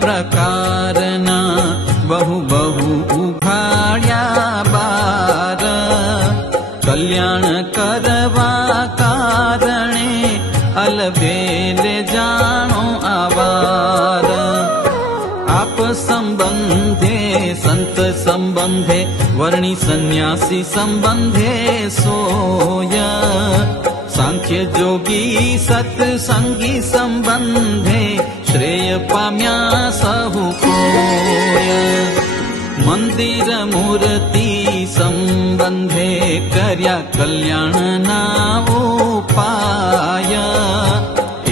પ્રકારના બહુ બહુ ઉઘાડ્યા બાર, કલ્યાણ કરવા કારણે અલબેલ જાણો આવાર. આપ સંબંધે સંત સંબંધે વર્ણી સંન્યાસી સંબંધે સોય, સાંખ્ય જોગી સત્સંગી સંબંધે શ્રેય પામ્યા સહુ કોય. મંદિર મૂર્તિ સંબંધે કર્યા કલ્યાણના ઉપાય,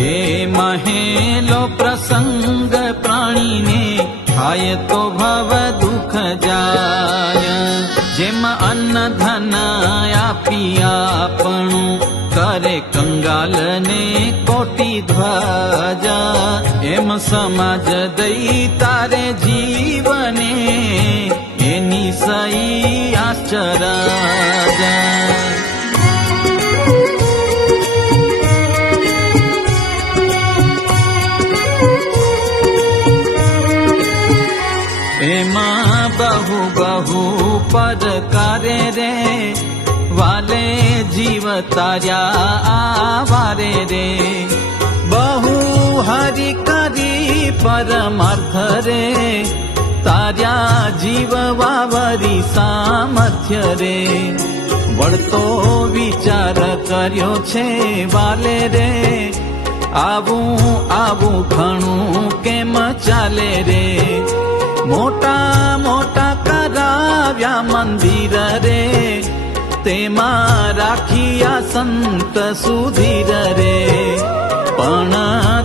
એ મહેલો પ્રસંગ પ્રાણીને થાય તો ભવ દુઃખ જાય. જેમાં અન્ન ધન આપી આપણું કરે કંગાલને કોટી ધ્વજા, એમ સમાજ દઈ તારે જીવને એની સહી આશ્ચર્ય. એમાં બહુ બહુ પડકારે રે, વાલે જીવ તાર્યા આવારે રે. બહુ હરી કરી પરમાર્થ રે, તાર્યા જીવ વાવરી સામર્થ્ય રે. વળતો વિચાર કર્યો છે વાલે રે, આવું આવું ઘણું કેમ ચાલે રે. મોટા મોટા કરાવ્યા મંદિર રે, તેમાં રાખ્યા સંત સુધીર રે. પણ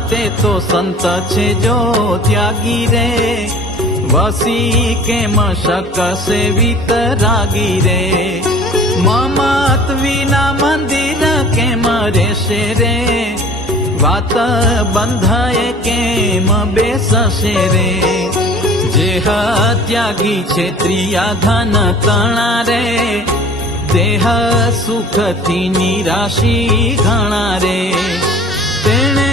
તે તો સંત છે જો ત્યાગી રે, વસી કેમ શકશે વિતરાગી રે. મમત વિના મંદિર કેમ રહેશે રે, વાત બંધાય કેમ બેસશે રે. જે ત્યાગી ક્ષેત્રિયા ધન તણા રે, દેહ સુખથી નિરાશી ઘણા રે. તેણે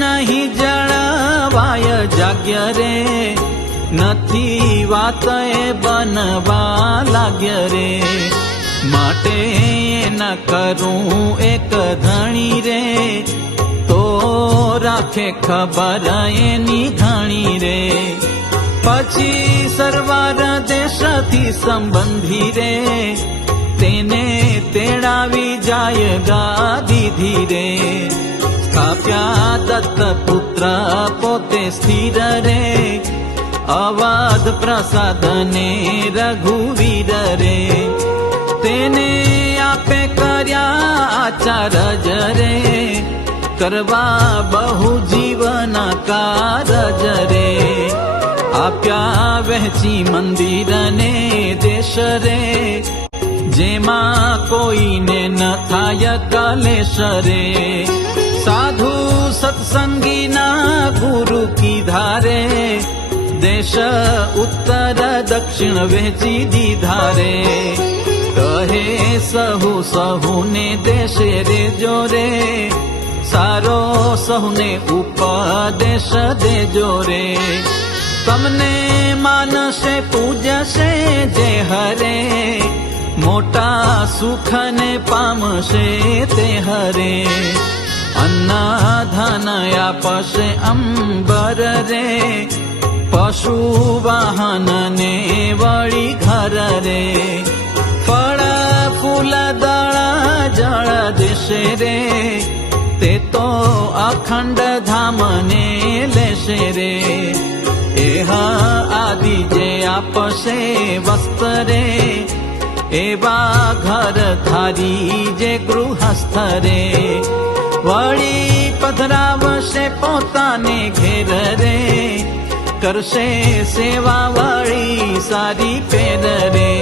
નહીં જળવાય જાગ્ય રે, નથી વાત એ બનવા લાગ્ય રે. માટે ન કરું એક ધણી રે, તો રાખે ખબર એની ઘણી રે. પછી સરવાર દેશથી સંબંધી રે, તેને તેડાવી જાય ગાદી ધીરે. સ્થાપ્યા દત્ત પુત્ર પોતે સ્થિર રે, અવધ પ્રસાદ ને રઘુવીર રે. તેને આપે કર્યા આચારજ રે, કરવા બહુ જીવના કારજ રે. આપ્યા વહેંચી મંદિર ને દેશ રે, જેમાં કોઈને ન થાય કલેશ રે. સાધુ સત્સંગીના ગુરુ કીધા રે, દેશ ઉત્તર દક્ષિણ વહેંચી દીધા રે. કહે સહુ સહુને દેશે રે જોરે, સારો સહુને ઉપદેશ દેજો રે. તમને માનશે પૂજશે જે હરે, મોટા સુખને પામશે તે હરે. અન્ના ધન આપશે અંબર રે, પશુ વાહન ને વળી ઘર રે. ફળ ફૂલ દળ જળ દેશે રે, તે તો અખંડ ધામને લેશે રે. એહ આદિ જે આપશે વસ્ત્રે, એવા ઘર ધારી જે ગૃહસ્થ રે. વળી પધરાવશે પોતાને ઘેર રે, કરશે સેવા વળી સારી પેર રે.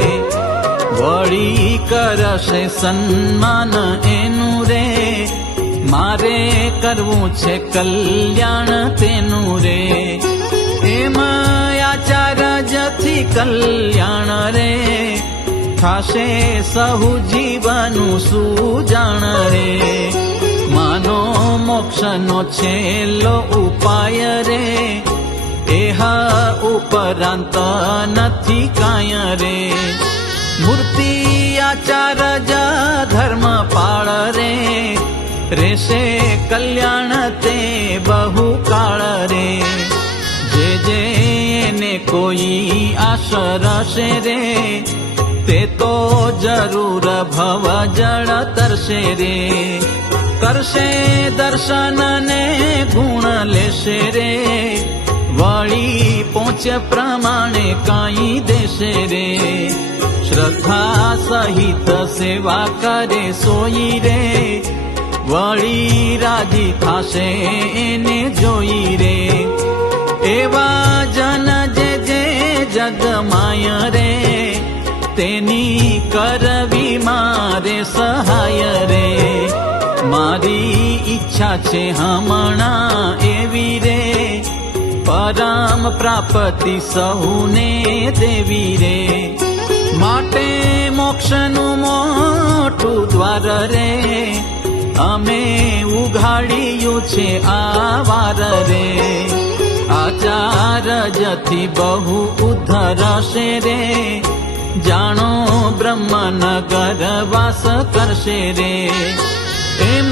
વળી કરશે સન્માન એનું રે, મારે કરવું છે કલ્યાણ તેનું રે. એમાં આચાર્યથી કલ્યાણ રે, થાશે સહુ જીવનું સુજાણ રે. માનો મોક્ષનો છેલ્લો ઉપાય રે, એહ ઉપરાંત નથી કાંય રે. મૂર્તિ આચાર જ ધર્મ પાળ રે, રેશે કલ્યાણ તે બહુ કાળ રે. જે એને કોઈ આશરશે રે, તે તો જરૂર ભવ જળ તરશે રે. કરશે દર્શન ને ગુણ લેશે રે, વળી પહોંચ પ્રમાણે કાંઈ દેશે રે. શ્રદ્ધા સહિત સેવા કરે સોઈ રે, વળી રાજી થાશે એને જોઈ રે. એવા જન જે જગમાય રે, તેની કરવી મારે સહાય રે. મારી ઈચ્છા છે હમણાં એવી રે, પરમ પ્રાપ્તિ સહુને દેવી રે. માટે મોક્ષનું મોટું દ્વાર રે, અમે ઉઘાડ્યું છે આ વાર રે. આચાર્યથી બહુ ઉદ્ધરશે રે, જાણો બ્રહ્મનગર વાસ કરશે રે. એમ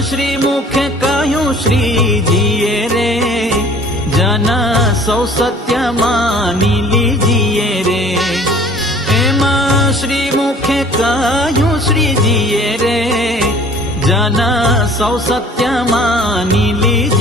શ્રી મુખે કહ્યું શ્રીજીએ રે, જન સૌ સત્ય માની લીજીએ રે. એમ શ્રી મુખે કહ્યું શ્રીજીએ રે, જન સૌ સત્ય માની લીજીએ